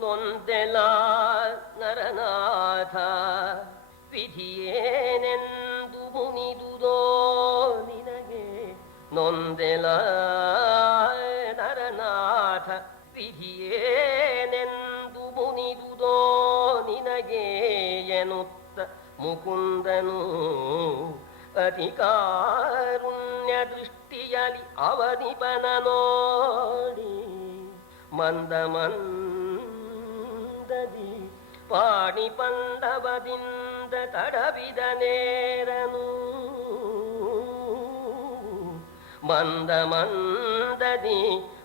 ನೊಂದೆಲ ನರನಾಥ ವಿಧಿಯೇನೆಂದು ಮುನಿದುದೋ ನಿನಗೆ. ನೊಂದೆಲ ನರನಾಥ ವಿಧಿಯೇನೆಂದು ಮುನಿದುದೋ ನಿನಗೆ ಎನ್ನುತ್ತ ಮುಕುಂದನು ಅತಿ ಕಾರುಣ್ಯ ದೃಷ್ಟಿಯಲಿ ಅವನಿಪನ ನೋಡಿ ಮಂದ ಮಂದದಿ ಪಾಣಿ ಪಂಡವದಿಂದ ತಡವಿದ ನೇರನು. ಮಂದ ಮಂದದಿ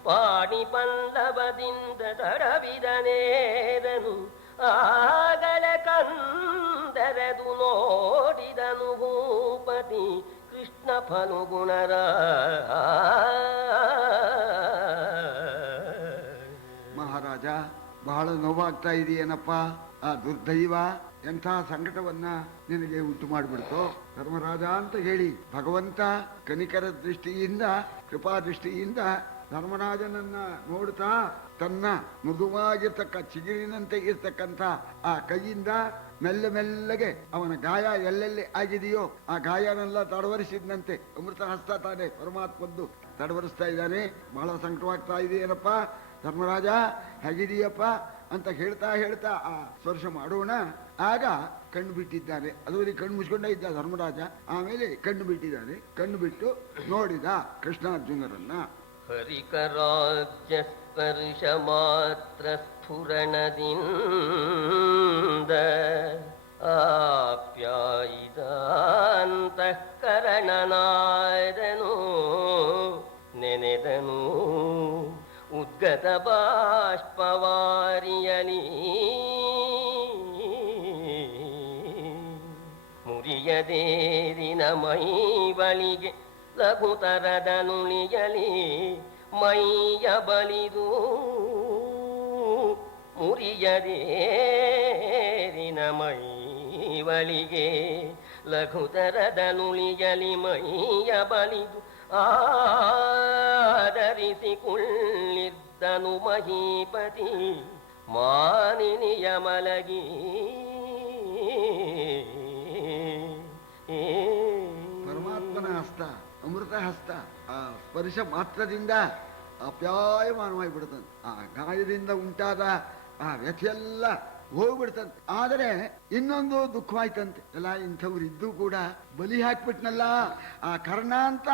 ಪಾಣಿ ಪಂಡವದಿಂದ ತಡವಿದ ನೇರನು. ಆಗಲ ಕಂದರೆದು ನೋಡಿದನು ಭೂಪತಿ ಕೃಷ್ಣ ಫಲುಗುಣರ. ಮಹಾರಾಜ, ಬಹಳ ನೋವಾಗ್ತಾ ಇದೆಯೇನಪ್ಪ. ಆ ದುರ್ದೈವ ಎಂಥ ಸಂಕಟವನ್ನ ನಿನಗೆ ಉಂಟು ಮಾಡಿಬಿಡ್ತು. ಧರ್ಮರಾಜ ಅಂತ ಹೇಳಿ ಭಗವಂತ ಕನಿಕರ ದೃಷ್ಟಿಯಿಂದ, ಕೃಪಾ ದೃಷ್ಟಿಯಿಂದ ಧರ್ಮರಾಜನನ್ನ ನೋಡ್ತಾ ತನ್ನ ಮೃದುವಾಗಿರ್ತಕ್ಕ ಚಿಗುರಿನಂತೆ ಇರ್ತಕ್ಕಂಥ ಆ ಕೈಯಿಂದ ಮೆಲ್ಲ ಮೆಲ್ಲಗೆ ಅವನ ಗಾಯ ಎಲ್ಲೆಲ್ಲಿ ಆಗಿದೆಯೋ ಆ ಗಾಯನೆಲ್ಲ ತಡವರಿಸಿದಂತೆ ಅಮೃತ ಹಸ್ತ ತಾನೆ ಪರಮಾತ್ಮದ್ದು ತಡವರಿಸ್ತಾ ಇದ್ದಾನೆ. ಬಹಳ ಸಂಕಟವಾಗ್ತಾ ಇದೆಯೇನಪ್ಪ ಧರ್ಮರಾಜ, ಹೇಗಿದೆಯಪ್ಪ ಅಂತ ಹೇಳ್ತಾ ಹೇಳ್ತಾ ಆ ಸ್ಪರ್ಶ ಮಾಡೋಣ. ಆಗ ಕಣ್ಣು ಬಿಟ್ಟಿದ್ದಾನೆ. ಅದುವರೆಗೆ ಕಣ್ಣು ಮುಚ್ಕೊಂಡೇ ಇದ್ದ ಧರ್ಮರಾಜ. ಆಮೇಲೆ ಕಣ್ಣು ಬಿಟ್ಟಿದ್ದಾನೆ. ಕಣ್ಣು ಬಿಟ್ಟು ನೋಡಿದ ಕೃಷ್ಣಾರ್ಜುನರನ್ನ. ಹರಿಕರಾಜ್ಯ ಸ್ಪರ್ಶ ಮಾತ್ರ ಸ್ಫುರಣದಿಂದ ಆಪ್ಯಾಯಿತಾಂತಃಕರಣನಾದನು. ನೆನೆದನು ಉದ್ಗತ ಬಾಷ್ಪವಾರಿಯಲಿ ಮುರಿಯದೇರಿನ ಮೈಬಳಿಗೆ ಲಘುತರದ ನುಳಿಯಲಿ ಮೈಯ ಬಲಿದು ಮುರಿಯದೇರಿನ ಮೈಬಳಿಗೆ ಲಘುತರದ ನುಳಿಯಲಿ ಮೈಯ ಬಲಿದು ಆದರಿಸಿಕೊಳ್ಳಿದ್ದನು ಮಹೀಪತಿ ಮಾನಿನಿಯ ಮಲಗಿ. ಪರಮಾತ್ಮನ ಹಸ್ತ, ಅಮೃತ ಹಸ್ತ, ಆ ಸ್ಪರ್ಶ ಮಾತ್ರದಿಂದ ಅಪ್ಯಾಯಮಾನವಾಗಿ ಬಿಡ್ತಂತೆ. ಆ ಗಾಯದಿಂದ ಉಂಟಾದ ಆ ವ್ಯಥೆಯೆಲ್ಲ ಹೋಗ್ಬಿಡ್ತಂತೆ. ಆದರೆ ಇನ್ನೊಂದು ದುಃಖವಾಯ್ತಂತೆ. ಎಲ್ಲ ಇಂಥವ್ರಿದ್ದು ಕೂಡ ಬಲಿ ಹಾಕ್ಬಿಟ್ನಲ್ಲ ಆ ಕರ್ಣ ಅಂತ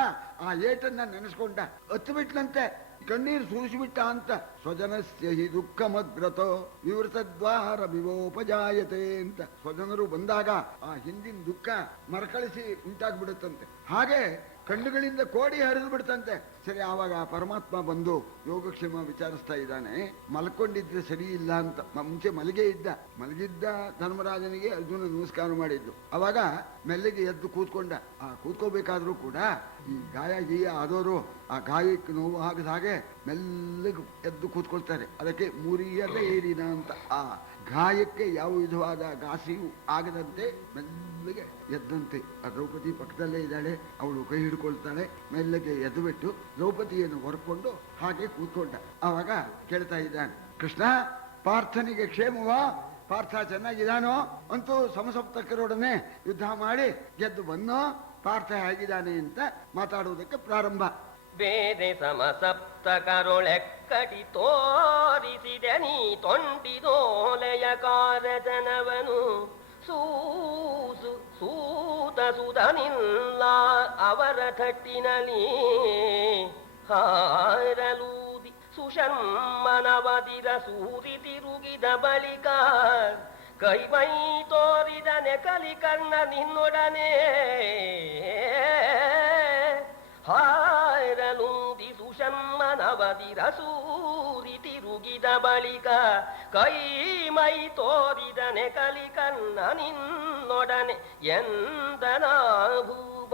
ಆ ಏಟನ್ನ ನೆನೆಸ್ಕೊಂಡ ಹತ್ತು ಬಿಟ್ನಂತೆ. ಕಣ್ಣೀರು ಸುರಿಸಿಬಿಟ್ಟ ಅಂತ. ಸ್ವಜನಸ್ಯ ಹಿ ದುಃಖಮಗ್ರತೋ ವಿವೃತದ್ವಾರ ವಿವೋಪಜಾಯತೆ ಅಂತ. ಸ್ವಜನರು ಬಂದಾಗ ಆ ಹಿಂದಿನ ದುಃಖ ಮರಕಳಿಸಿ ಉಂಟಾಗ್ಬಿಡುತ್ತಂತೆ. ಹಾಗೆ ಕಣ್ಣುಗಳಿಂದ ಕೋಡಿ ಹರಿದು ಬಿಡ್ತಂತೆ. ಸರಿ, ಆವಾಗ ಪರಮಾತ್ಮ ಬಂದು ಯೋಗಕ್ಷೇಮ ವಿಚಾರಿಸ್ತಾ ಇದ್ದಾನೆ. ಮಲ್ಕೊಂಡಿದ್ರೆ ಸರಿ ಇಲ್ಲ ಅಂತ. ಮುಂಚೆ ಮಲಗಿದ್ದ ಧರ್ಮರಾಜನಿಗೆ ಅರ್ಜುನ ನಮಸ್ಕಾರ ಮಾಡಿದ್ದು. ಅವಾಗ ಮೆಲ್ಲಿಗೆ ಎದ್ದು ಕೂತ್ಕೊಂಡ. ಆ ಕೂತ್ಕೋಬೇಕಾದ್ರೂ ಕೂಡ ಈ ಗಾಯ ಗೀಯ ಆದವರು ಆ ಗಾಯಕ್ಕೆ ನೋವು ಆಗದ ಹಾಗೆ ಮೆಲ್ಲಗೆ ಎದ್ದು ಕೂತ್ಕೊಳ್ತಾರೆ. ಅದಕ್ಕೆ ಮುರಿಯದೇ ಏರಿನ ಅಂತ. ಆ ಗಾಯಕ್ಕೆ ಯಾವ ವಿಧವಾದ ಘಾಸಿಯೂ ಆಗದಂತೆ ಮೆಲ್ಲಗೆ ಎದ್ದಂತೆ. ಆ ದ್ರೌಪದಿ ಪಕ್ಕದಲ್ಲೇ ಇದ್ದಾಳೆ. ಅವಳು ಕೈ ಹಿಡ್ಕೊಳ್ತಾಳೆ. ಮೆಲ್ಲಗೆ ಎದ್ದು ಬಿಟ್ಟು ದ್ರೌಪದಿಯನ್ನು ಹೊರ್ಕೊಂಡು ಹಾಗೆ ಕೂತ್ಕೊಂಡ. ಆವಾಗ ಕೇಳ್ತಾ ಇದ್ದಾನೆ, ಕೃಷ್ಣ ಪಾರ್ಥನಿಗೆ ಕ್ಷೇಮವಾ? ಪಾರ್ಥ ಚೆನ್ನಾಗಿದ್ದಾನೋ? ಅಂತೂ ಸಮಸಪ್ತಕರೊಡನೆ ಯುದ್ಧ ಮಾಡಿ ಗೆದ್ದು ಬಂದೋ? ಪಾರ್ಥ ಹೇಗಿದ್ದಾನೆ ಅಂತ ಮಾತಾಡುವುದಕ್ಕೆ ಪ್ರಾರಂಭ. ಬೇರೆ ಸಮಸಪ್ತಕರೊಳೆಕ್ಕಟಿ ತೋರಿಸಿದೆ ನೀ ತೊಂಟಿದೋಲೆಯ ಕಾರಜನವನು. ಸೂತ ಸುಧನಿಲ್ಲ ಅವರ ತಟ್ಟಿನಲ್ಲಿ ಹಾರಲೂದಿ ಸುಷಮ್ಮನವದಿರ ಸೂರಿ ತಿರುಗಿದ ಬಳಿಕ ಕೈಮೈ ತೋರಿದನೆ ಕಲಿಕರ್ಣ ನಿನ್ನೊಡನೆ. ಹಾರಲೂದಿ ಸುಷಮ್ಮನವದಿರ ಸೂರಿ ತಿರುಗಿದ ಬಳಿಕ ಕೈ ಮೈ ತೋರಿದನೆ ಕಲಿಕರ್ಣ ನಿನ್ನೊಡನೆ ಎಂದನ ಭೂಪ.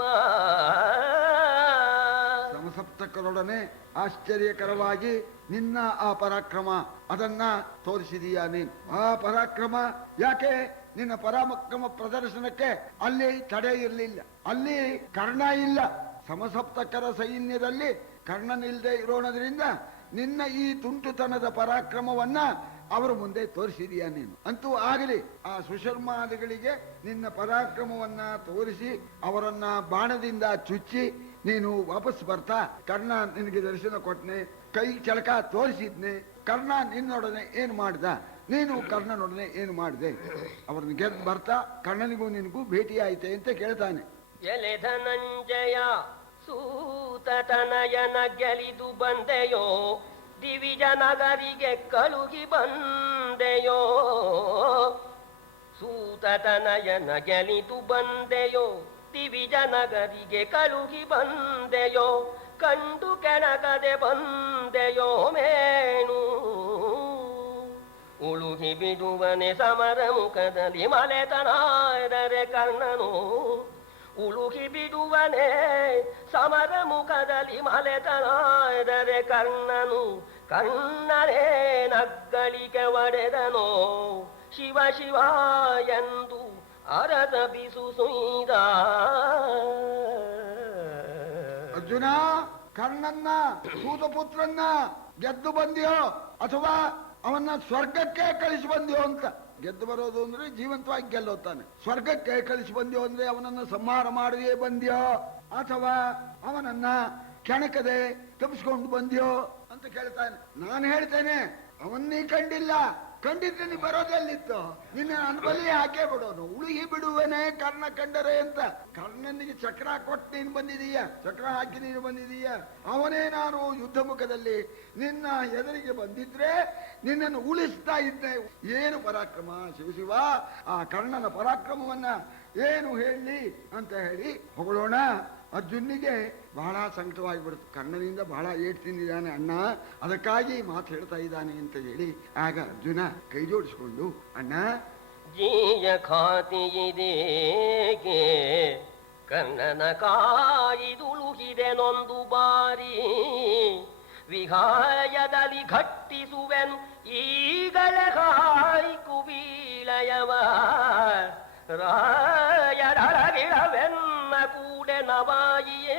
ಸಮಸಪ್ತಕರೊಡನೆ ಆಶ್ಚರ್ಯಕರವಾಗಿ ನಿನ್ನ ಆ ಪರಾಕ್ರಮ ಅದನ್ನ ತೋರಿಸಿದೀಯ ನೀನು. ಆ ಪರಾಕ್ರಮ ಯಾಕೆ? ನಿನ್ನ ಪರಾಕ್ರಮ ಪ್ರದರ್ಶನಕ್ಕೆ ಅಲ್ಲಿ ತಡೆ ಇರಲಿಲ್ಲ. ಅಲ್ಲಿ ಕರ್ಣ ಇಲ್ಲ. ಸಮಸಪ್ತಕರ ಸೈನ್ಯದಲ್ಲಿ ಕರ್ಣನಿಲ್ಲದೆ ಇರೋಣದ್ರಿಂದ ನಿನ್ನ ಈ ತುಂಟುತನದ ಪರಾಕ್ರಮವನ್ನ ಅವರ ಮುಂದೆ ತೋರಿಸಿದೀಯ ನೀನು. ಅಂತೂ ಆಗಲಿ, ಆ ಸುಶರ್ಮಾದಿಗಳಿಗೆ ನಿನ್ನ ಪರಾಕ್ರಮವನ್ನ ತೋರಿಸಿ ಅವರನ್ನ ಬಾಣದಿಂದ ಚುಚ್ಚಿ ನೀನು ವಾಪಸ್ ಬರ್ತಾ ಕರ್ಣ ನಿನಗೆ ದರ್ಶನ ಕೊಟ್ಟನೆ, ಕೈ ಚಳಕ ತೋರಿಸಿದ್ನೆ. ಕರ್ಣ ನಿನ್ನೊಡನೆ ಏನು ಮಾಡ್ದ, ನೀನು ಕರ್ಣನೊಡನೆ ಏನು ಮಾಡಿದೆ? ಅವರನ್ನು ಗೆದ್ದು ಬರ್ತಾ ಕರ್ಣನಿಗೂ ನಿನಗೂ ಭೇಟಿ ಆಯ್ತೆ ಅಂತ ಕೇಳ್ತಾನೆ. ಎಲೆ ಧನಂಜಯ ಸೂತತನಯನ ಗೆಲಿದು ಬಂದೆಯೋ, ದಿವಿಜ ನಗರಿಗೆ ಕಳುಗಿ ಬಂದೆಯೋ. ಸೂತತನಯನ ಗೆಲಿದು ಬಂದೆಯೋ, ದಿವಿಜ ನಗರಿಗೆ ಕಳುಗಿ ಬಂದೆಯೋ. ಕಂಡು ಕೆಣಕದೆ ಬಂದೆಯೋ ಮೇಣು. ಉಳುಗಿ ಬಿಡುವನೆ ಸಮರ ಮುಖದಲ್ಲಿ ಮಲೆತನಾದರೆ ಕರ್ಣನು. ಉಳುಗಿ ಬಿಡುವನೆ ಸಮರ ಮುಖದಲ್ಲಿ ಮಲೆತನಾದರೆ ಕರ್ಣನು. ಕಣ್ಣನೇ ನಗ್ಗಳಿಗೆ ಒಡೆದನೋ, ಶಿವ ಶಿವ ಎಂದು ಅರಸ ಬಿಸು ಸುಯ್ದ. ಅರ್ಜುನ, ಕರ್ಣನ್ನ ಸೂತಪುತ್ರನ್ನ ಗೆದ್ದು ಬಂದಿಯೋ ಅಥವಾ ಅವನ್ನ ಸ್ವರ್ಗಕ್ಕೆ ಕಳಿಸಿ ಬಂದಿಯೋ ಅಂತ. ಗೆದ್ದು ಬರೋದು ಅಂದ್ರೆ ಜೀವಂತವಾಗಿ ಗೆಲ್ಲೋತಾನೆ. ಸ್ವರ್ಗಕ್ಕೆ ಕಳಿಸಿ ಬಂದಿಯೋ ಅಂದ್ರೆ ಅವನನ್ನ ಸಂಹಾರ ಮಾಡದೇ ಬಂದಿಯೋ ಅಥವಾ ಅವನನ್ನ ಕೆಣಕದೆ ತಪ್ಪಿಸ್ಕೊಂಡು ಬಂದಿಯೋ ಅಂತ ಕೇಳ್ತಾನೆ. ನಾನು ಹೇಳ್ತೇನೆ, ಅವನ್ನೀ ಕಂಡಿಲ್ಲ. ಕಂಡಿದ್ರೆ ನೀ ಬರೋದಲ್ಲಿತ್ತು, ನಿನ್ನ ಅನುಬಲಿ ಹಾಕೇ ಬಿಡೋನು. ಉಳುಗಿ ಬಿಡುವನೇ ಕರ್ಣ ಕಂಡರೆ ಅಂತ. ಕರ್ಣನಿಗೆ ಚಕ್ರ ಕೊಟ್ಟು ನೀನು ಬಂದಿದೀಯ, ಚಕ್ರ ಹಾಕಿ ನೀನು ಬಂದಿದೀಯ. ಅವನೇ ನಾನು ಯುದ್ಧ ಮುಖದಲ್ಲಿ ನಿನ್ನ ಎದುರಿಗೆ ಬಂದಿದ್ರೆ ನಿನ್ನನ್ನು ಉಳಿಸ್ತಾ ಇದ್ದೆ. ಏನು ಪರಾಕ್ರಮ ಶಿವಶಿವ! ಆ ಕರ್ಣನ ಪರಾಕ್ರಮವನ್ನ ಏನು ಹೇಳಿ ಅಂತ ಹೇಳಿ ಹೊಗಳೋಣ. ಅರ್ಜುನಿಗೆ ಬಹಳ ಸಂಕಟವಾಗಿಬಿಡುತ್ತೆ. ಕರ್ಣನಿಂದ ಬಹಳ ಏಟ್ ತಿಂದಿದ್ದಾನೆ ಅಣ್ಣ, ಅದಕ್ಕಾಗಿ ಮಾತು ಹೇಳ್ತಾ ಇದ್ದಾನೆ ಅಂತ ಹೇಳಿ ಆಗ ಅರ್ಜುನ ಕೈ ಜೋಡಿಸಿಕೊಂಡು, ಅಣ್ಣ ಜೀಯ ಖಾತಿಯಿದೇಗೆ ಕರ್ಣನ ಕಾಯಿದುಳುಗಿದೆ ನೊಂದು ಬಾರಿ. ವಿಹಾಯದಲ್ಲಿ ಘಟ್ಟಿಸುವೆನು ಈಗಳ ಕಾಯ್ಕು ಬೀಳಯವ. ರಾಯರಗಿಳವೆನ್ನ ಕೂಡೆ ನವಾಯಿಯೇ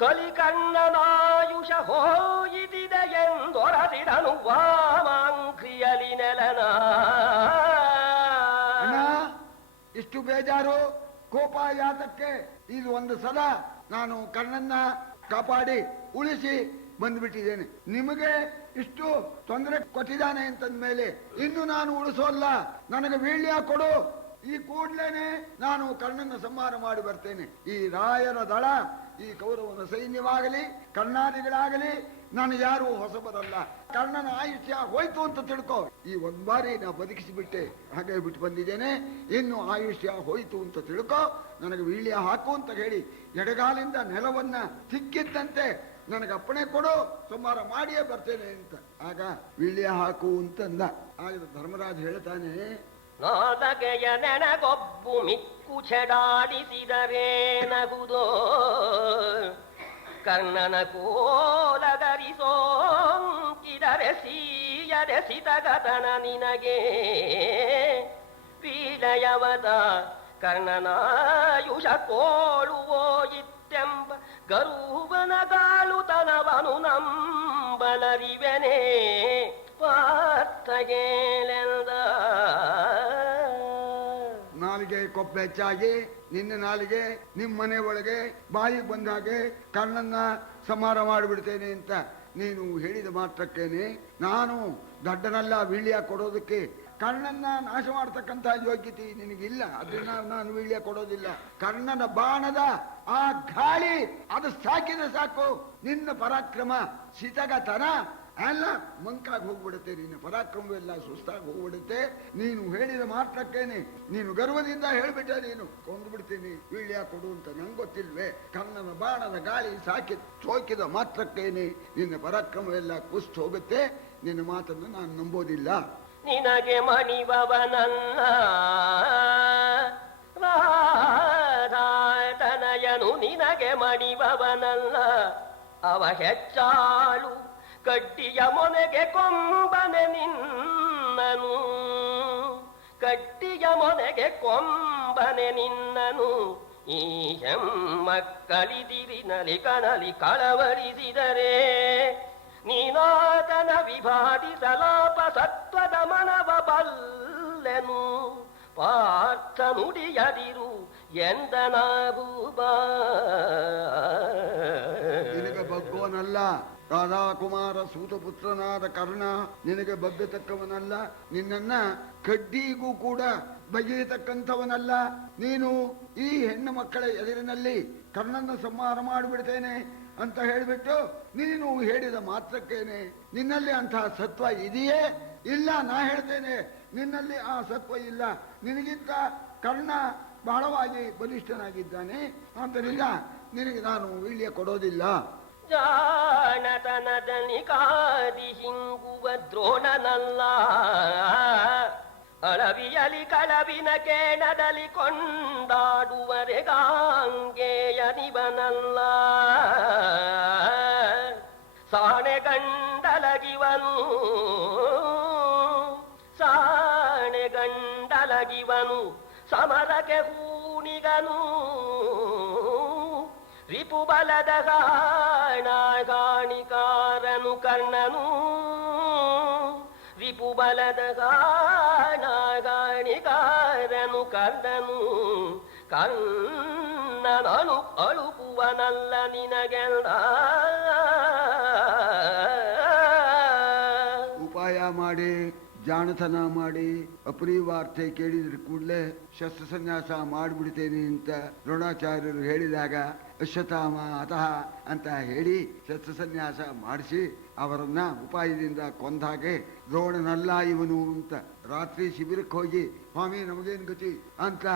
ಕಲಿಕಣ್ಣನಾಯುಷ ಹೋಯಿದಿದೆ ಎಂದೊರಸಿದನು ವಾಮಾಂಕ್ರಿಯಲಿ ನೆಲನ. ಇಷ್ಟು ಬೇಜಾರು ಕೋಪ ಯಾತಕ್ಕೆ? ಇದು ಒಂದು ಸಲ ನಾನು ಕರ್ಣನ್ನ ಕಾಪಾಡಿ ಉಳಿಸಿ ಬಂದ್ಬಿಟ್ಟಿದ್ದೇನೆ. ನಿಮಗೆ ಇಷ್ಟು ತೊಂದರೆ ಕೊಟ್ಟಿದ್ದಾನೆ ಅಂತಂದ ಮೇಲೆ ಇನ್ನು ನಾನು ಉಳಿಸೋಲ್ಲ. ನನಗೆ ವೀಳ್ಯ ಕೊಡು. ಈ ಕೂಡ್ಲೇನೆ ನಾನು ಕರ್ಣನ ಸಂಹಾರ ಮಾಡಿ ಬರ್ತೇನೆ. ಈ ರಾಯರ ದಳ, ಈ ಕೌರವನ ಸೈನ್ಯವಾಗಲಿ ಕರ್ಣಾದಿಗಳಾಗಲಿ ನಾನು ಯಾರು ಹೊಸಬರಲ್ಲ. ಕರ್ಣನ ಆಯುಷ್ಯ ಹೋಯ್ತು ಅಂತ ತಿಳ್ಕೊ. ಈ ಒಂದ್ ಬಾರಿ ನಾ ಬದುಕಿಸಿಬಿಟ್ಟೆ, ಹಾಗೆ ಬಿಟ್ಟು ಬಂದಿದ್ದೇನೆ. ಇನ್ನು ಆಯುಷ್ಯ ಹೋಯ್ತು ಅಂತ ತಿಳ್ಕೊ. ನನಗೆ ವೀಳ್ಯ ಹಾಕು ಅಂತ ಹೇಳಿ ಎಡಗಾಲಿಂದ ನೆಲವನ್ನ ಸಿಕ್ಕಿದ್ದಂತೆ ನನಗೆ ಅಪ್ಪಣೆ ಕೊಡು, ಸಂಹಾರ ಮಾಡಿಯೇ ಬರ್ತೇನೆ ಅಂತ. ಆಗ ವೀಳ್ಯ ಹಾಕು ಅಂತಂದ. ಆಗ ಧರ್ಮರಾಜ ಹೇಳ್ತಾನೆ, ನಾದಗೆಯ ನೆನಗೊಬ್ಬು ಮಿಕ್ಕು ಚೆಡಾಡಿಸಿದರೇನಗುದೋ. ಕರ್ಣನ ಕೋಲಗರಿಸೋಂಕಿದರೆ ಸೀಯರೆ ಸಿತಗತನ ನಿನಗೆ. ಪೀಲಯವದ ಕರ್ಣನಾಯುಷ ಕೋಳುವೋ ಇತ್ತೆಂಬ ಗರುವನ ಗಾಳುತನವನು ನಂಬಲರಿವೆನೇ ಪಾರ್ಥಗೇಲೆಂದ. ನಾಲಿಗೆ ಕೊಪ್ಪೆ ಹೆಚ್ಚಾಗಿ ನಿನ್ನ ನಾಲಿಗೆ ನಿಮ್ಮ ಮನೆ ಒಳಗೆ ಬಾಯಿ ಬಂದಾಗೆ ಕರ್ಣನ್ನ ಸಂಹಾರ ಮಾಡಿಬಿಡ್ತೇನೆ ಅಂತ ನೀನು ಹೇಳಿದ ಮಾತ್ರಕ್ಕೇನೆ ನಾನು ದಡ್ಡನಲ್ಲ ವೀಳ್ಯ ಕೊಡೋದಕ್ಕೆ. ಕರ್ಣನ್ನ ನಾಶ ಮಾಡತಕ್ಕಂತ ಯೋಗ್ಯತೆ ನಿನಗಿಲ್ಲ, ಅದನ್ನ ನಾನು ವೀಳ್ಯ ಕೊಡೋದಿಲ್ಲ. ಕರ್ಣನ ಬಾಣದ ಆ ಗಾಳಿ ಅದು ಸಾಕಿದ್ರೆ ಸಾಕು, ನಿನ್ನ ಪರಾಕ್ರಮ ಶಿತಗತನ ಎಲ್ಲ ಮಂಕಾಗಿ ಹೋಗ್ಬಿಡುತ್ತೆ. ನಿನ್ನ ಪರಾಕ್ರಮವೆಲ್ಲ ಸುಸ್ತಾಗಿ ಹೋಗ್ಬಿಡುತ್ತೆ. ನೀನು ಹೇಳಿದ ಮಾತ್ರಕ್ಕೇನೆ, ನೀನು ಗರ್ವದಿಂದ ಹೇಳ್ಬಿಟ್ಟೆ, ನೀನು ಕೊಂದು ಬಿಡ್ತೀನಿ ವೀಳ್ಯ ಕೊಡು ಅಂತ. ನಂಗೆ ಗೊತ್ತಿಲ್ವೇ? ಕರ್ಣನ ಬಾಣದ ಗಾಳಿ ಸಾಕಿ ಸೋಕಿದ ಮಾತ್ರಕ್ಕೇನೆ ನಿನ್ನ ಪರಾಕ್ರಮವೆಲ್ಲ ಕುಸ್ತು ಹೋಗುತ್ತೆ. ನಿನ್ನ ಮಾತನ್ನು ನಾನು ನಂಬೋದಿಲ್ಲ. ನಿನಗೆ ಮಣಿವವನಲ್ಲ ತನಯನು, ನಿನಗೆ ಮಣಿವವನಲ್ಲ. ಅವ ಹೆಚ್ಚಾಳು ಕಡ್ಡಿಯ ಮೊನೆಗೆ ಕೊಂಬನೆ ನಿನ್ನನು. ಕಡ್ಡಿಯ ಮೊನೆಗೆ ಕೊಂಬನೆ ನಿನ್ನನು. ಈ ಹೆಮ್ಮಕ್ಕಳಿದಿರಿನಲಿ ಕಣಲಿ ಕಳವಳಿಸಿದರೆ ನೀನಾತನ ವಿಭಾದಿಸಲಾಪ ಸತ್ವದ ಮನವ ಬಲ್ಲೆನು ಪಾರ್ಥ ನುಡಿಯದಿರು ಎಂದನಾಭೂಬ. ನಿನಗೆ ಬಗ್ಗೋನಲ್ಲ ರಾಧಾಕುಮಾರ ಸೂತಪುತ್ರನಾದ ಕರ್ಣ, ನಿನಗೆ ಬಗ್ಗತಕ್ಕವನಲ್ಲ. ನಿನ್ನನ್ನ ಕಡ್ಡಿಗೂ ಕೂಡ ಬಗೆಯತಕ್ಕಂಥವನಲ್ಲ. ನೀನು ಈ ಹೆಣ್ಣು ಮಕ್ಕಳ ಎದುರಿನಲ್ಲಿ ಕರ್ಣನ ಸಂಹಾರ ಮಾಡಿಬಿಡ್ತೇನೆ ಅಂತ ಹೇಳಿಬಿಟ್ಟು ನೀನು ಹೇಳಿದ ಮಾತ್ರಕ್ಕೇನೆ ನಿನ್ನಲ್ಲಿ ಅಂತಹ ಸತ್ವ ಇದೆಯೇ? ಇಲ್ಲ, ನಾ ಹೇಳ್ತೇನೆ ನಿನ್ನಲ್ಲಿ ಆ ಸತ್ವ ಇಲ್ಲ. ನಿನಗಿಂತ ಕರ್ಣ ಬಹಳವಾಗಿ ಬಲಿಷ್ಠನಾಗಿದ್ದಾನೆ. ಆದ್ದರಿಂದ ನಿನಗೆ ನಾನು ವೀಳ್ಯ ಕೊಡೋದಿಲ್ಲ. ಜಾಣತನದಲ್ಲಿ ಕಾದಿ ಹಿಂಗುವ ದ್ರೋಣನಲ್ಲ, ಅಳವಿಯಲಿ ಕಳವಿನ ಕೇಣದಲ್ಲಿ ಕೊಂಡಾಡುವರೆಗಾಂಗೆಯನಿವನಲ್ಲ. ಸಾಣೆಗಂಡಲಗಿವನು ಸಾಣೆಗಂಡಲಗಿವನು ಸಮರಕ್ಕೆ ಹೂಣಿಗನು. ರಿಪುಬಲದ ಗಾಣಿಕಾರನು ಕರ್ಣನು, ರಿಪುಬಲದ ಗಾಣಿಕಾರನು ಕರ್ಣನು. ಕರ್ಣನನು ಅಳುಪುವನಲ್ಲ ನಿನಗೆಲ್ಲ. ಉಪಾಯ ಮಾಡಿ ಜಾಣತನ ಮಾಡಿ ಅಪರಿವಾರ್ತೆ ಕೇಳಿದ್ರೆ ಕೂಡಲೇ ಶಸ್ತ್ರ ಸನ್ಯಾಸ ಮಾಡಿಬಿಡ್ತೇನೆ ಅಂತ ದ್ರೋಣಾಚಾರ್ಯರು ಹೇಳಿದಾಗ ಅಶ್ವತ್ಥಾಮ ಅತಃ ಅಂತ ಹೇಳಿ ಶಸ್ತ್ರ ಸನ್ಯಾಸ ಮಾಡಿಸಿ ಅವರನ್ನ ಉಪಾಯದಿಂದ ಕೊಂದ ಹಾಗೆ ದ್ರೋಣನಲ್ಲ ಇವನು ಅಂತ ರಾತ್ರಿ ಶಿಬಿರಕ್ಕೆ ಹೋಗಿ ಸ್ವಾಮಿ ನಮಗೇನು ಗತಿ ಅಂತ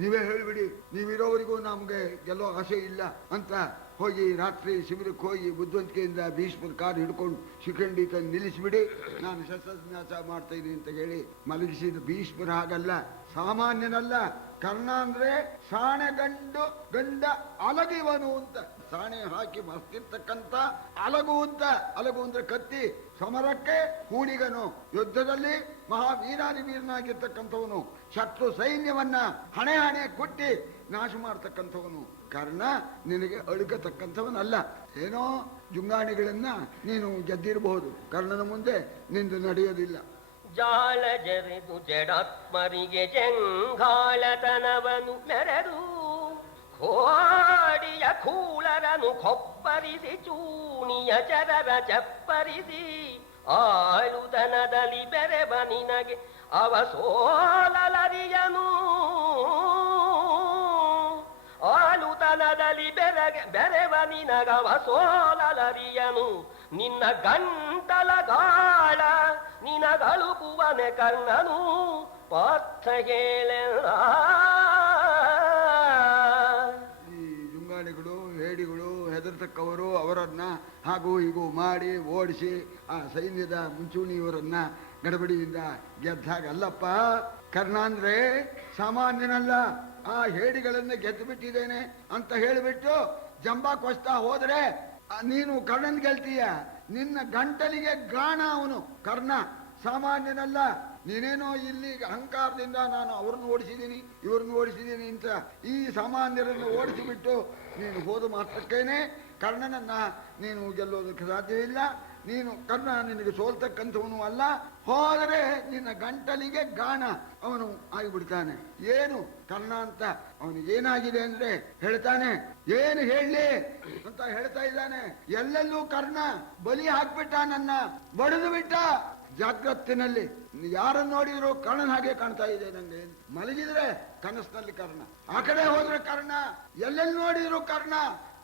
ನೀವೇ ಹೇಳಿಬಿಡಿ, ನೀವಿರೋವರೆಗೂ ನಮಗೆ ಗೆಲ್ಲೋ ಆಸೆ ಇಲ್ಲ ಅಂತ ಹೋಗಿ ರಾತ್ರಿ ಶಿಬಿರಕ್ಕೆ ಹೋಗಿ ಬುದ್ಧಿವಂತಿಕೆಯಿಂದ ಭೀಷ್ಮರ ಕಾಲು ಹಿಡ್ಕೊಂಡು ಶಿಖಂಡಿ ತಂದು ನಿಲ್ಲಿಸಿಬಿಡಿ, ನಾನು ಶಸ್ತ್ರನ್ಯಾಸ ಮಾಡ್ತೇನೆ ಅಂತ ಹೇಳಿ ಮಲಗಿಸಿದ ಭೀಷ್ಮರ ಹಾಗಲ್ಲ, ಸಾಮಾನ್ಯನಲ್ಲ. ಕರ್ಣ ಅಂದ್ರೆ ಗಂಡ ಅಲಗಿವನು ಅಂತ ಸಾಣೆ ಹಾಕಿ ಮಸ್ತಿರ್ತಕ್ಕಂಥ ಅಲಗು ಅಂತ. ಅಲಗು ಅಂದ್ರೆ ಕತ್ತಿ. ಸಮರಕ್ಕೆ ಹೂಣಿಗನು, ಯುದ್ಧದಲ್ಲಿ ಮಹಾವೀರಾದಿವೀರನಾಗಿರ್ತಕ್ಕಂಥವನು, ಶತ್ರು ಸೈನ್ಯವನ್ನ ಹಣೆ ಕೊಟ್ಟಿ ನಾಶ ಮಾಡ್ತಕ್ಕಂಥವನು. ಕರ್ಣ ನಿನಗೆ ಅಳುಕತಕ್ಕಂಥವನಲ್ಲ. ಏನೋ ಜುಂಗಾಣಿಗಳನ್ನ ನೀನು ಗೆದ್ದಿರಬಹುದು, ಕರ್ಣನ ಮುಂದೆ ನಿಂದು ನಡೆಯೋದಿಲ್ಲ. ಜಾಳ ಜರೆದು ಜಡಾತ್ಮರಿಗೆ ಜಂಘಾಳತನವನು ಮೆರೆದು ಕೋಡಿಯ ಕೂಳರನು ಕೊಪ್ಪರಿಸಿ ಚೂಣಿಯ ಚರರ ಚಪ್ಪರಿಸಿ ಆಳುದನದಲ್ಲಿ ಬೆರೆವ ನಿನಗೆ ಅವ ಸೋಲಲರಿಯನು. ಆಳುತನದಲ್ಲಿ ಬೆರೆವ ನಿನಗವ ಸೋಲಲರಿಯನು. ನಿನ್ನ ಗಂಟಲ ಗಾಳ ನಿನಗಳುಪುವನೆ ಕರ್ಣನು ಪಾರ್ಥ ಹೇಳೆಲ್ಲ. ಈ ಜುಂಗಾಣಿಗಳು ಹೇಡಿಗಳು ಹೆದರ್ತಕ್ಕವರು ಅವರನ್ನ ಹಾಗೂ ಹೀಗೂ ಮಾಡಿ ಓಡಿಸಿ ಆ ಸೈನ್ಯದ ಮುಂಚೂಣಿಯವರನ್ನ ಗಡಬಡಿಯಿಂದ ಗೆದ್ದಾಗಲ್ಲಪ್ಪ. ಕರ್ಣ ಅಂದ್ರೆ ಸಾಮಾನ್ಯನಲ್ಲ. ಆ ಹೇಡಿಗಳನ್ನ ಗೆದ್ದು ಬಿಟ್ಟಿದ್ದೇನೆ ಅಂತ ಹೇಳಿಬಿಟ್ಟು ಜಂಬಾ ಕೊಚ್ತಾ ಹೋದ್ರೆ ನೀನು ಕರ್ಣನ್ ಗೆಲ್ತೀಯ. ನಿನ್ನ ಗಂಟಲಿಗೆ ಗಾಣ ಅವನು ಕರ್ಣ, ಸಾಮಾನ್ಯನಲ್ಲ. ನೀನೇನೋ ಇಲ್ಲಿ ಅಹಂಕಾರದಿಂದ ನಾನು ಅವ್ರನ್ನ ಓಡಿಸಿದ್ದೀನಿ ಇವ್ರನ್ನ ಓಡಿಸಿದ್ದೀನಿ ಅಂತ ಈ ಸಾಮಾನ್ಯರನ್ನು ಓಡಿಸಿಬಿಟ್ಟು ನೀನು ಹೋದ ಮಾತ್ರಕ್ಕೇನೆ ಕರ್ಣನನ್ನ ನೀನು ಗೆಲ್ಲೋದಕ್ಕೆ ಸಾಧ್ಯವಿಲ್ಲ. ನೀನು ಕರ್ಣ ನಿನಗೆ ಸೋಲ್ತಕ್ಕಂಥವನು ಅಲ್ಲ. ಹೋದರೆ ನಿನ್ನ ಗಂಟಲಿಗೆ ಗಾಣ ಅವನು ಆಗಿಬಿಡ್ತಾನೆ. ಏನು ಕರ್ಣ ಅಂತ ಅವನಿಗೆ ಏನಾಗಿದೆ ಅಂದ್ರೆ ಹೇಳ್ತಾನೆ, ಏನು ಹೇಳಲಿ ಅಂತ ಹೇಳ್ತಾ ಇದ್ದಾನೆ. ಎಲ್ಲೆಲ್ಲೂ ಕರ್ಣ ಬಲಿ ಹಾಕ್ಬಿಟ್ಟ, ನನ್ನ ಬಡಿದು ಬಿಟ್ಟ. ಜಾಗ್ರತ್ತಿನಲ್ಲಿ ಯಾರನ್ನು ನೋಡಿದ್ರು ಕರ್ಣನ ಹಾಗೆ ಕಾಣ್ತಾ ಇದೆ ನಂಗೆ. ಮಲಗಿದ್ರೆ ಕನಸಿನಲ್ಲಿ ಕರ್ಣ, ಆ ಕಡೆ ಹೋದ್ರೆ ಕರ್ಣ, ಎಲ್ಲೆಲ್ಲಿ ನೋಡಿದ್ರು ಕರ್ಣ.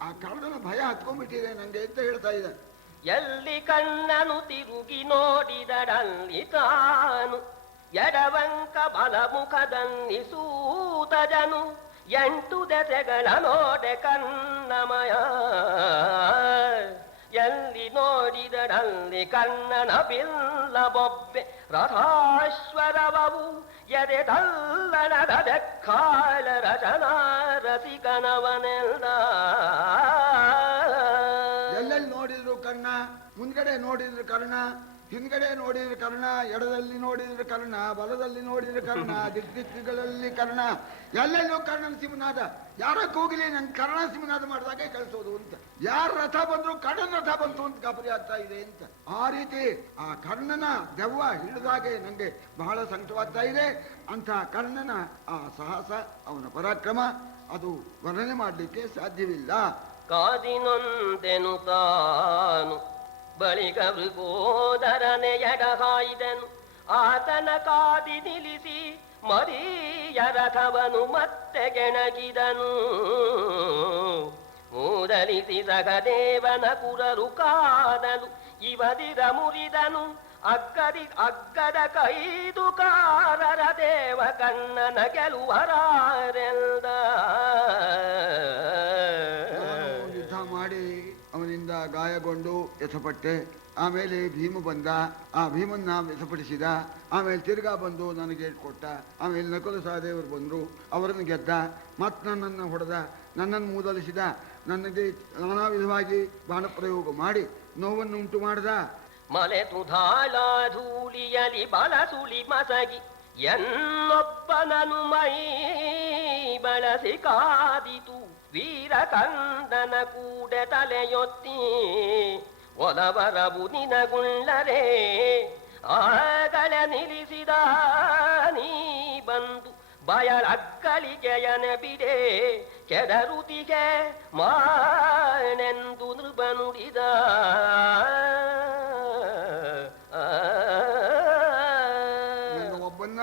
ಆ ಕರ್ಣನ ಭಯ ಹತ್ಕೊಂಡ್ಬಿಟ್ಟಿದೆ ನಂಗೆ ಅಂತ ಹೇಳ್ತಾ ಇದ್ದಾನೆ. ಎಲ್ಲಿ ಕಣ್ಣನು ತಿರುಗಿ ನೋಡಿದರಲ್ಲಿ ತಾನು ಎಡವಂಕ ಬಲಮುಖದಲ್ಲಿ ಸೂತಜನು 8 ದೆಸೆಗಳ ನೋಡೆ ಕನ್ನಮಯ. ಎಲ್ಲಿ ನೋಡಿದರಲ್ಲಿ ಕಣ್ಣನ ಬಿಲ್ಲ ಬೊಬ್ಬೆ ರಥಾಶ್ವರವವು ಎದೆದಲ್ಲಣದ ಬೆಕ್ಕಾಳ ರಚನಾ ರಸಿಕನವನೆಲ್ಲ. ಎಲ್ಲೆಲ್ಲಿ ನೋಡಿದ್ರು ಕರ್ಣ, ಮುಂದ್ಗಡೆ ನೋಡಿದ್ರು ಕರ್ಣ, ಹಿಂದ್ಗಡೆ ನೋಡಿದ್ರೆ ಕರ್ಣ, ಎಡದಲ್ಲಿ ನೋಡಿದ್ರೆ ಕರ್ಣ, ಬಲದಲ್ಲಿ ನೋಡಿದ್ರೆ ಕರ್ಣ, ದಿಕ್ಗಳಲ್ಲಿ ಕರ್ಣ, ಎಲ್ಲೆಲ್ಲೂ ಕರ್ಣನ ಸಿಂಹನಾದ. ಯಾರ ಕೂಗಿಲಿ ನಂಗೆ ಕರ್ಣ ಸಿಂಹನಾದ ಮಾಡಿದಾಗೆ ಕಳಿಸೋದು ಅಂತ. ಯಾರ ರಥ ಬಂದ್ರು ಕರ್ಣನ ರಥ ಬಂತು ಅಂತ ಗಾಬರಿ ಆಗ್ತಾ ಇದೆ ಅಂತ. ಆ ರೀತಿ ಆ ಕರ್ಣನ ದೆವ್ವ ಹಿಡಿದಾಗೆ ನಂಗೆ ಬಹಳ ಸಂಕಟವಾಗ್ತಾ ಇದೆ. ಅಂತ ಕರ್ಣನ ಆ ಸಾಹಸ, ಅವನ ಪರಾಕ್ರಮ ಅದು ವರ್ಣನೆ ಮಾಡಲಿಕ್ಕೆ ಸಾಧ್ಯವಿಲ್ಲ. ಕಾದಿನೊಂದೆನು ತಾನು ಬಳಿಕ ಮೃಗೋದರನೆ ಎಡಹಾಯ್ದನು. ಆತನ ಕಾದಿ ನಿಲ್ಲಿಸಿ ಮರಿಯ ರಥವನು ಮತ್ತೆ ಗೆಣಗಿದನು. ಮೂದಲಿಸಿ ಸಗದೇವನ ಕುರರು ಕಾದನು. ಇವದಿರ ಮುರಿದನು ಅಗ್ಗದ ಕೈದುಕಾರರ ದೇವ ಕಣ್ಣನ ಗೆಲುವರಾರೆಲ್ದ. ಯುದ್ಧ ಮಾಡಿ ಅವನಿಂದ ಗಾಯಗೊಂಡು ಎಸಪಟ್ಟೆ. ಆಮೇಲೆ ಭೀಮ ಬಂದ, ಆ ಭೀಮನ್ನ ಎಸಪಡಿಸಿದ. ಆಮೇಲೆ ತಿರ್ಗಾ ಬಂದು ನನಗೆ ಕೊಟ್ಟ. ಆಮೇಲೆ ನಕುಲ ಸಹದೇವರು ಬಂದರು, ಅವರನ್ನು ಗೆದ್ದ. ಮತ್ತೆ ನನ್ನನ್ನು ಹೊಡೆದ, ನನ್ನನ್ನು ಮೂದಲಿಸಿದ, ನನಗೆ ನಾನಾ ವಿಧವಾಗಿ ಬಾಣಪ್ರಯೋಗ ಮಾಡಿ ನೋವನ್ನು ಉಂಟು ಮಾಡಿದ. ಮಲೆತು ಧಾಳಧೂಳಿಯಲಿ ಬಳಸುಳಿ ಮಸಗಿ ಎನ್ನೊಬ್ಬನನು ಮೈ ಬಳಸಿ ಕಾದಿತು. ವೀರ ಕಂದನ ಕೂಡೆ ತಲೆಯೊತ್ತಿ ಒಲವರವು ನಿನಗುಳ್ಳರೆ ಆಗಳ ನಿಲ್ಲಿಸಿದ ನೀ ಬಂದು ಬಯಲಕ್ಕಳಿಗೆಯನ ಬಿಡೆ ಕೆಡರುತಿಗೆ ಮಾನೆಂದು ನೃಪ ನುಡಿದ. ಒಬ್ಬನ್ನ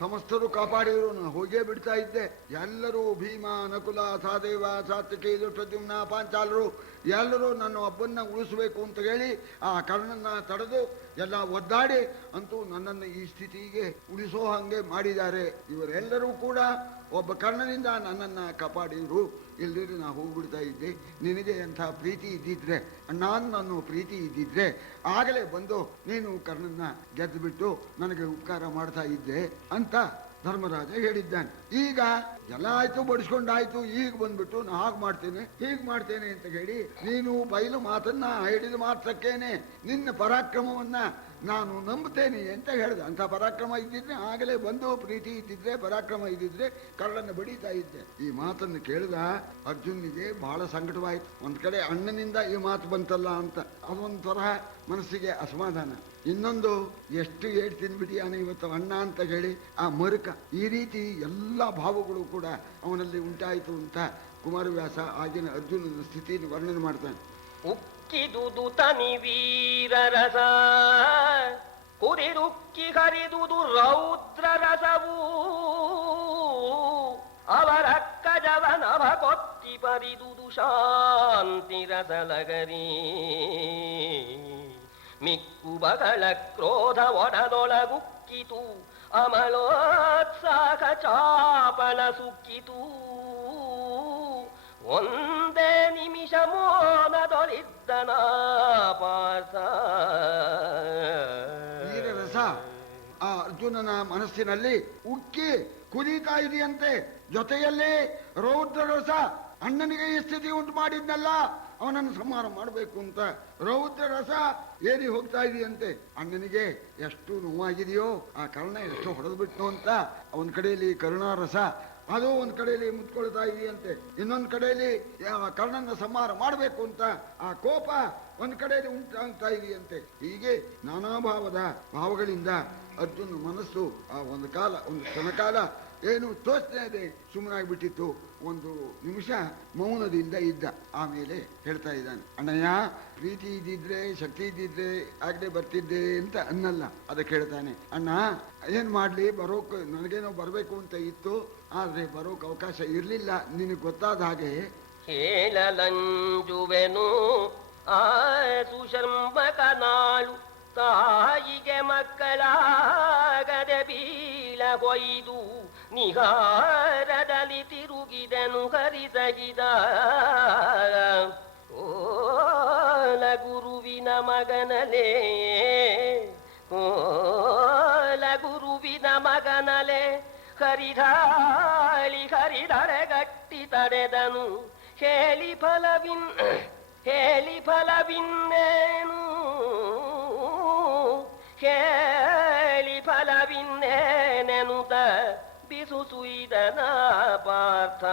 ಸಮಸ್ತರು ಕಾಪಾಡಿದ್ರು, ನಾನು ಹೋಗೇ ಬಿಡ್ತಾ ಇದ್ದೆ. ಎಲ್ಲರೂ ಭೀಮ, ನಕುಲ, ಸಹದೇವ, ಸಾತ್ವಿಕಿ, ಧೃಷ್ಟದ್ಯುಮ್ನ, ಪಾಂಚಾಲರು ಎಲ್ಲರೂ ನನ್ನ ಒಬ್ಬನ್ನ ಉಳಿಸಬೇಕು ಅಂತ ಹೇಳಿ ಆ ಕರ್ಣನ್ನ ತಡೆದು ಎಲ್ಲ ಒದ್ದಾಡಿ ಅಂತೂ ನನ್ನನ್ನು ಈ ಸ್ಥಿತಿಗೆ ಉಳಿಸೋ ಹಂಗೆ ಮಾಡಿದ್ದಾರೆ. ಇವರೆಲ್ಲರೂ ಕೂಡ ಒಬ್ಬ ಕರ್ಣನಿಂದ ನನ್ನನ್ನು ಕಾಪಾಡಿದ್ರು. ಇಲ್ದಿದ್ರೆ ನಾ ಹೋಗ್ಬಿಡ್ತಾ ಇದ್ದೆ. ನಿನಗೆ ಎಂಥ ಪ್ರೀತಿ ಇದ್ದಿದ್ರೆ, ನಾನು ನನ್ನ ಪ್ರೀತಿ ಇದ್ದಿದ್ರೆ ಆಗಲೇ ಬಂದು ನೀನು ಕರ್ಣನ್ನ ಗೆದ್ದು ಬಿಟ್ಟು ನನಗೆ ಉಪಕಾರ ಮಾಡ್ತಾ ಇದ್ದೆ ಅಂತ ಧರ್ಮರಾಜ ಹೇಳಿದ್ದಾನೆ. ಈಗ ಎಲ್ಲ ಆಯ್ತು, ಬಡಿಸ್ಕೊಂಡಾಯ್ತು, ಈಗ ಬಂದ್ಬಿಟ್ಟು ನಾ ಹಾಗೆ ಮಾಡ್ತೇನೆ ಹೀಗೆ ಮಾಡ್ತೇನೆ ಅಂತ ಹೇಳಿ ನೀನು ಬಯಲು ಮಾತನ್ನ ಹೇಳಿದ ಮಾತ್ರಕ್ಕೇನೆ ನಿನ್ನ ಪರಾಕ್ರಮವನ್ನ ನಾನು ನಂಬುತ್ತೇನೆ ಅಂತ ಹೇಳಿದ. ಅಂತ ಪರಾಕ್ರಮ ಇದ್ದಿದ್ರೆ ಆಗಲೇ ಬಂದು, ಪ್ರೀತಿ ಇದ್ದಿದ್ರೆ, ಪರಾಕ್ರಮ ಇದ್ದಿದ್ರೆ ಕಳ್ಳನ್ನು ಬಡೀತಾ ಇದ್ದೆ. ಈ ಮಾತನ್ನು ಕೇಳಿದ ಅರ್ಜುನಿಗೆ ಬಹಳ ಸಂಕಟವಾಯಿತು. ಒಂದ್ ಕಡೆ ಅಣ್ಣನಿಂದ ಈ ಮಾತು ಬಂತಲ್ಲ ಅಂತ ಅದೊಂದು ತರಹ ಮನಸ್ಸಿಗೆ ಅಸಮಾಧಾನ. ಇನ್ನೊಂದು, ಎಷ್ಟು ಏಟ್ ತಿಂದ್ಬಿಟ್ಟಿಯಾನೆ ಇವತ್ತು ಅಣ್ಣ ಅಂತ ಹೇಳಿ ಆ ಮರುಕ. ಈ ರೀತಿ ಎಲ್ಲ ಭಾವಗಳು ಕೂಡ ಅವನಲ್ಲಿ ಉಂಟಾಯಿತು ಅಂತ ಕುಮಾರವ್ಯಾಸ ಆಗಿನ ಅರ್ಜುನನ ಸ್ಥಿತಿಯನ್ನು ವರ್ಣನೆ ಮಾಡ್ತಾನೆ. ಉಕ್ಕಿದುದು ತನಿ ವೀರರಸ ಕುರಿರುಕ್ಕಿ ಹರಿದುದು ರೌದ್ರ ರಸವೂ ಅವರಕ್ಕ ಜವನವ ಕೊತ್ತಿ ಪರಿದುದು ಶಾಂತಿ ರಸಲಗರಿ. ಮಿಕ್ಕು ಬಗಳ ಕ್ರೋಧ ಒಡದೊಳಗುಕ್ಕಿತು ಅಮಲೋತ್ಸಾಹ ಚಾಪಲ ಸುಕ್ಕಿತು. ಒಂದೇ ನಿಮಿಷ ಮೋನದೊಳಿದ್ದನ ಪಾರ್ಥ. ವೀರರಸ ಆ ಅರ್ಜುನನ ಮನಸ್ಸಿನಲ್ಲಿ ಉಕ್ಕಿ ಕುದೀತಾ ಇದೆಯಂತೆ. ಜೊತೆಯಲ್ಲಿ ರೌದ್ರರಸ, ಅಣ್ಣನಿಗೆ ಈ ಸ್ಥಿತಿ ಉಂಟು ಮಾಡಿದ್ನಲ್ಲ ಅವನನ್ನು ಸಂಹಾರ ಮಾಡಬೇಕು ಅಂತ ರೌದ್ರ ರಸ ಏರಿ ಹೋಗ್ತಾ ಇದೆಯಂತೆ. ಅಣ್ಣನಿಗೆ ಎಷ್ಟು ನೋವಾಗಿದೆಯೋ, ಆ ಕರ್ಣ ಎಷ್ಟು ಹೊಡೆದು ಬಿಟ್ಟು ಅಂತ ಅವನ ಕಡೆಯಲ್ಲಿ ಕರುಣಾರಸ, ಅದು ಒಂದ್ ಕಡೆಯಲ್ಲಿ ಮುತ್ಕೊಳ್ತಾ ಇದೆಯಂತೆ. ಇನ್ನೊಂದ್ ಕಡೆಯಲ್ಲಿ ಕರ್ಣನ ಸಂಹಾರ ಮಾಡಬೇಕು ಅಂತ ಆ ಕೋಪ ಒಂದ್ ಕಡೆಯಲ್ಲಿ ಉಂಟಾಗ್ತಾ ಇದೆಯಂತೆ. ಹೀಗೆ ನಾನಾ ಭಾವಗಳಿಂದ ಅರ್ಜುನ ಮನಸ್ಸು ಆ ಒಂದು ಕ್ಷಣಕಾಲ ಏನು ತೋಚದೆ ಸುಮ್ಮನಾಗ್ಬಿಟ್ಟಿತ್ತು. ಒಂದು ನಿಮಿಷ ಮೌನದಿಂದ ಇದ್ದ. ಆಮೇಲೆ ಹೇಳ್ತಾ ಇದ್ದಾನೆ, ಅಣ್ಣಯ್ಯ ಪ್ರೀತಿ ಇದ್ದಿದ್ರೆ, ಶಕ್ತಿ ಇದ್ದಿದ್ರೆ ಆಗಲೇ ಬರ್ತಿದ್ದೆ ಅಂತ ಅನ್ನಲ್ಲ. ಅದಕ್ಕೆ ಹೇಳ್ತಾನೆ, ಅಣ್ಣ ಏನ್ ಮಾಡ್ಲಿ, ನನಗೇನೋ ಬರಬೇಕು ಅಂತ ಇತ್ತು, ಆದ್ರೆ ಬರೋಕ್ ಅವಕಾಶ ಇರ್ಲಿಲ್ಲ. ನಿನಗೆ ಗೊತ್ತಾದ ಹಾಗೆ ಹೇಳಲಂಜುವೆನು ಆ ಸುಶರ್ಮಕ ನಾಳು ತಾಯಿಗೆ ಮಕ್ಕಳಾಗದೆ ಬೀಳ ಕೊಯ್ದು ನಿಗಾರದಲ್ಲಿ ತಿರುಗಿದನು ಹರಿಸಗಿದ. ಓಲ ಗುರುವಿನ ಮಗನಲೇ, ಓಲ ಗುರುವಿನ ಮಗನಲೆ ಹರಿದಳೆ ತಡೆದನು. ಹೇಳಿ ಫಲವಿನ್ನೇನು ಕೇಳಿ ಫಲವಿನ್ನೇನೆನುತ ಬಿಸು ಸುಯ್ದನ ಪಾರ್ಥ